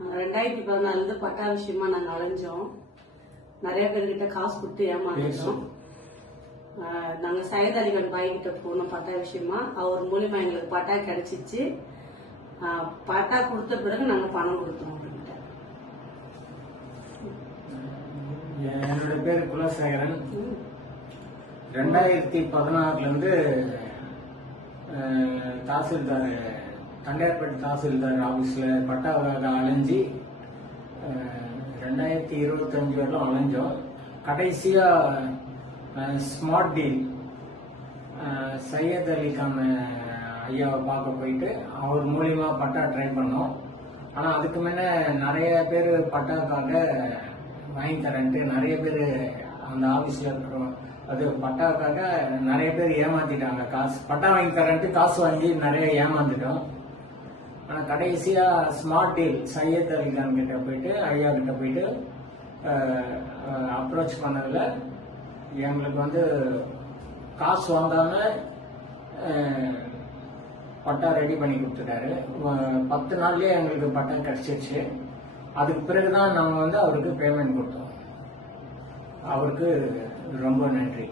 2014 பட்டா விஷயமா நாங்க அலைஞ்சோம். நிறைய பேர்கிட்ட காசு கொடுத்து ஏமாந்தோம். நாங்க சையத் அலிகான் பாய் கிட்ட போனோம் பட்டா விஷயமா. அவர் மூலியமா எங்களுக்கு பட்டா கிடைச்சிச்சு. பட்டா கொடுத்த பிறகு நாங்க பணம் கொடுத்தோம் அவர்கிட்ட. என்னோட பேர் குலசேகரன். 2016 இருந்து தாசில்தார் தண்டையார்பேட்டை தாசில்தார் ஆபீஸ்ல பட்டாவுக்காக அலைஞ்சி 2025 வரலாம் அலைஞ்சோம். கடைசியா ஸ்மார்ட் டீல் சையத் அலிகான் ஐயாவை பார்க்க போயிட்டு அவர் மூலியமா பட்டா ட்ரை பண்ணோம். ஆனா அதுக்கு முன்ன நிறைய பேர் பட்டாவுக்காக வாங்கி தரேன்ட்டு நிறைய பேர் அந்த ஆபீஸ்ல இருக்கிறோம். அது பட்டாவுக்காக நிறைய பேர் ஏமாத்திட்டாங்க. காசு பட்டா வாங்கி தரேன்ட்டு காசு வாங்கி நிறைய ஏமாந்துட்டோம். ஆனா கடைசியா ஸ்மார்ட் டீல் சையத் அலிகான் கிட்ட போயிட்டு ஐயா கிட்ட போயிட்டு அப்ரோச் பண்ணதுல எங்களுக்கு காசு வாங்காம பட்டா ரெடி பண்ணி கொடுத்துட்டாரு. 10 நாள்லயே எங்களுக்கு பட்டா கிடைச்சிருச்சு. அதுக்கு பிறகுதான் நாங்க அவருக்கு பேமெண்ட் கொடுத்தோம். அவருக்கு ரொம்ப நன்றி.